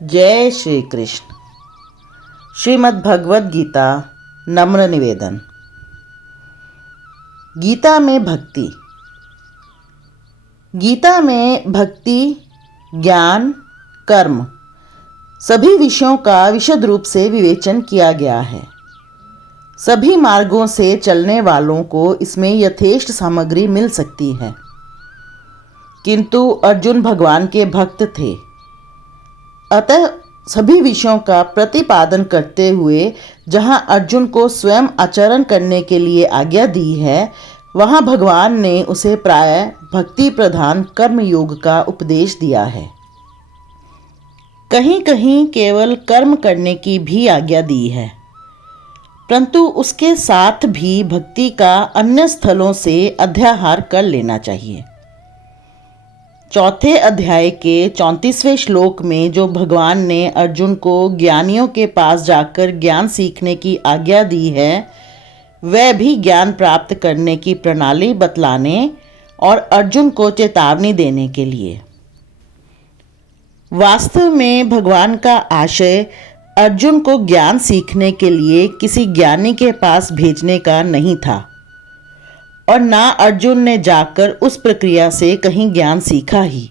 जय श्री कृष्ण। श्रीमद् भगवद गीता नम्र निवेदन। गीता में भक्ति। गीता में भक्ति, ज्ञान, कर्म सभी विषयों का विशद रूप से विवेचन किया गया है। सभी मार्गों से चलने वालों को इसमें यथेष्ट सामग्री मिल सकती है, किंतु अर्जुन भगवान के भक्त थे। अतः सभी विषयों का प्रतिपादन करते हुए जहाँ अर्जुन को स्वयं आचरण करने के लिए आज्ञा दी है, वहाँ भगवान ने उसे प्रायः भक्ति प्रधान कर्म योग का उपदेश दिया है। कहीं कहीं केवल कर्म करने की भी आज्ञा दी है, परंतु उसके साथ भी भक्ति का अन्य स्थलों से अध्याहार कर लेना चाहिए। चौथे अध्याय के 34वें श्लोक में जो भगवान ने अर्जुन को ज्ञानियों के पास जाकर ज्ञान सीखने की आज्ञा दी है, वह भी ज्ञान प्राप्त करने की प्रणाली बतलाने और अर्जुन को चेतावनी देने के लिए। वास्तव में भगवान का आशय अर्जुन को ज्ञान सीखने के लिए किसी ज्ञानी के पास भेजने का नहीं था, और ना अर्जुन ने जाकर उस प्रक्रिया से कहीं ज्ञान सीखा ही।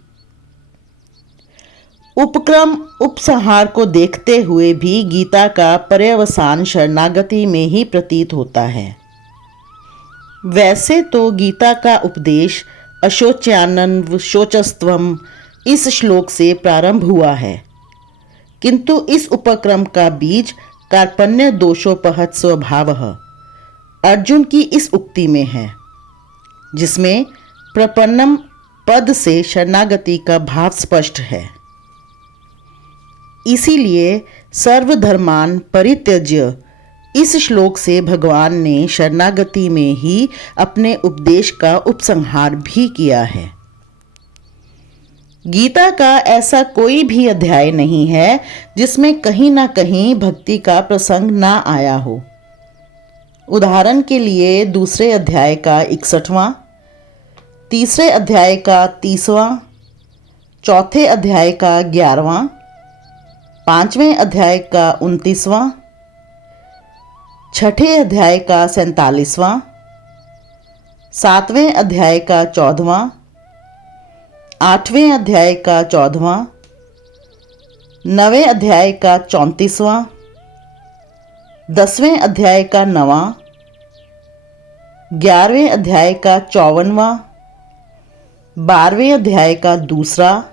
उपक्रम उपसंहार को देखते हुए भी गीता का पर्यवसान शरणागति में ही प्रतीत होता है। वैसे तो गीता का उपदेश अशोच्यानन्व शोचस्त्वम इस श्लोक से प्रारंभ हुआ है, किंतु इस उपक्रम का बीज कार्पण्य दोषोपहत स्वभावः अर्जुन की इस उक्ति में है, जिसमें प्रपन्नम पद से शरणागति का भाव स्पष्ट है। इसीलिए सर्वधर्मान परित्यज्य इस श्लोक से भगवान ने शरणागति में ही अपने उपदेश का उपसंहार भी किया है। गीता का ऐसा कोई भी अध्याय नहीं है जिसमें कहीं ना कहीं भक्ति का प्रसंग ना आया हो। उदाहरण के लिए दूसरे अध्याय का 61वां, तीसरे अध्याय का 30वां, चौथे अध्याय का 11वां, पांचवें अध्याय का 29वां, छठे अध्याय का 47वां, सातवें अध्याय का 14वां, आठवें अध्याय का 14वां, नवें अध्याय का 34वां, 10वें अध्याय का 9वां, 11वें अध्याय का 54वां, 12वें अध्याय का 2,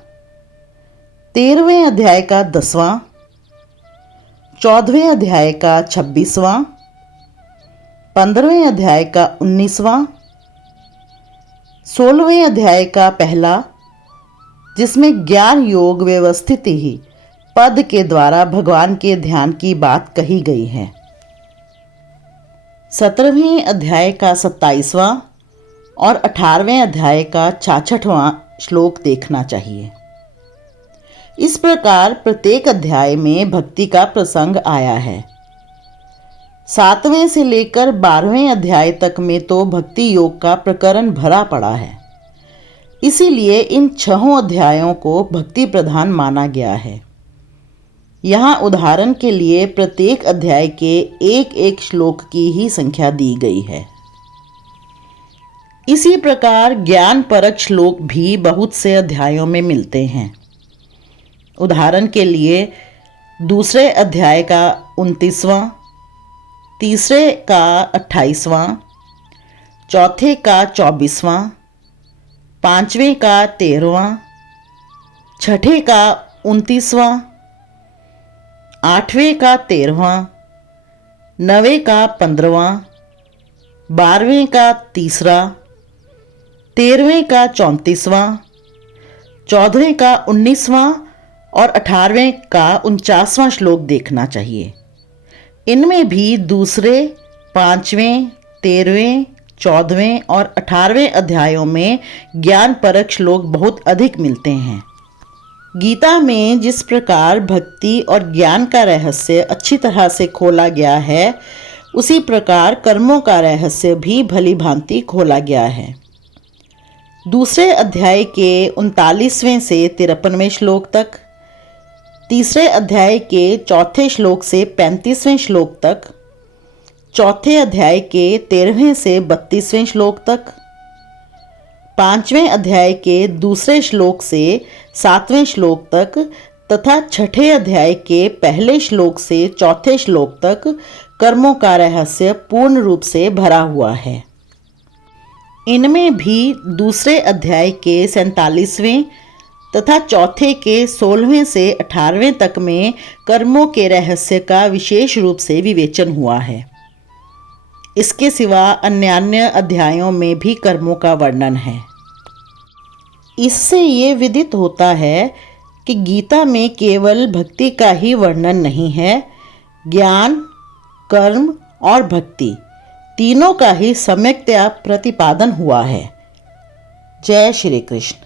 13वें अध्याय का 10वां, 14वें अध्याय का 26वां, 15वें अध्याय का 19वां, 16वें अध्याय का पहला, जिसमें ज्ञान योग व्यवस्थित ही पद के द्वारा भगवान के ध्यान की बात कही गई है। 17वें अध्याय का 27वां और 18वें अध्याय का 66वां श्लोक देखना चाहिए। इस प्रकार प्रत्येक अध्याय में भक्ति का प्रसंग आया है। 7वें से लेकर 12वें अध्याय तक में तो भक्ति योग का प्रकरण भरा पड़ा है। इसीलिए इन 6 अध्यायों को भक्ति प्रधान माना गया है। यहाँ उदाहरण के लिए प्रत्येक अध्याय के एक एक श्लोक की ही संख्या दी गई है। इसी प्रकार ज्ञान परक श्लोक भी बहुत से अध्यायों में मिलते हैं। उदाहरण के लिए दूसरे अध्याय का 29वां, तीसरे का 28वां, चौथे का 24वां, पांचवें का 13वां, छठे का 29वां, आठवें का 13वां, नवें का 15वां, 12वें का 3, 13वें का 34वां, 14वें का 19वां और 18वें का 49वां श्लोक देखना चाहिए। इनमें भी दूसरे, 5वें, 13वें, 14वें और 18वें अध्यायों में ज्ञान परक श्लोक बहुत अधिक मिलते हैं। गीता में जिस प्रकार भक्ति और ज्ञान का रहस्य अच्छी तरह से खोला गया है, उसी प्रकार कर्मों का रहस्य भी भली भांति खोला गया है। दूसरे अध्याय के 39वें से 53वें श्लोक तक, तीसरे अध्याय के चौथे श्लोक से 35वें श्लोक तक, चौथे अध्याय के 13वें से 32वें श्लोक तक, 5वें अध्याय के दूसरे श्लोक से 7वें श्लोक तक तथा छठे अध्याय के पहले श्लोक से चौथे श्लोक तक कर्मों का रहस्य पूर्ण रूप से भरा हुआ है। इनमें भी दूसरे अध्याय के 47वें तथा चौथे के 16वें से 18वें तक में कर्मों के रहस्य का विशेष रूप से विवेचन हुआ है। इसके सिवा अन्य अध्यायों में भी कर्मों का वर्णन है। इससे ये विदित होता है कि गीता में केवल भक्ति का ही वर्णन नहीं है, ज्ञान, कर्म और भक्ति तीनों का ही सम्यक्तया प्रतिपादन हुआ है। जय श्री कृष्ण।